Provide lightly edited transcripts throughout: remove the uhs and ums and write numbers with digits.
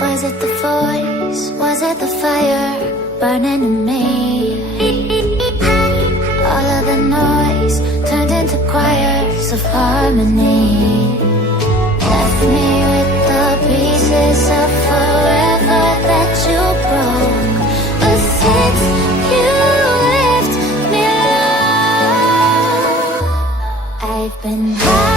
Was it the voice? Was it the fire burning in me? All of the noise turned into choirs of harmony. Left me with the pieces of forever that you broke. But since you left me alone, I've been high.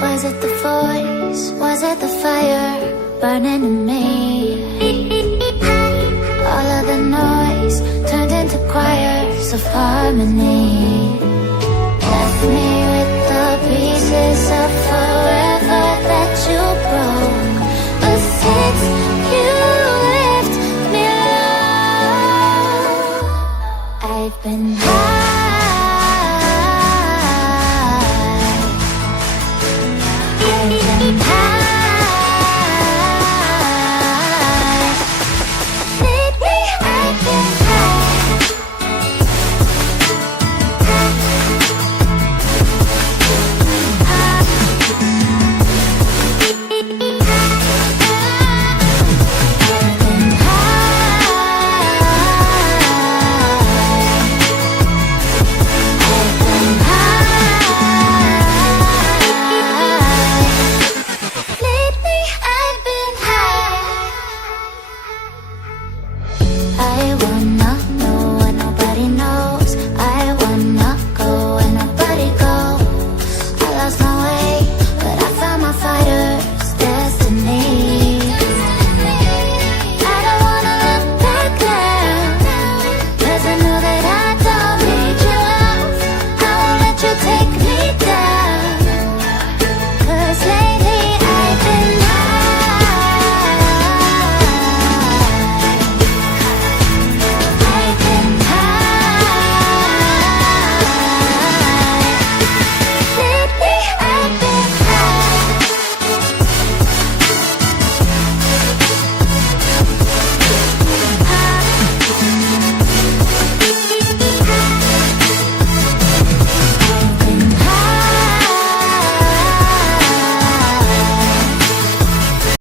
Was it the voice? Was it the fire burning in me? All of the noise turned into choirs of harmony. Left me with the pieces of forever that you broke. But since you left me alone, I've been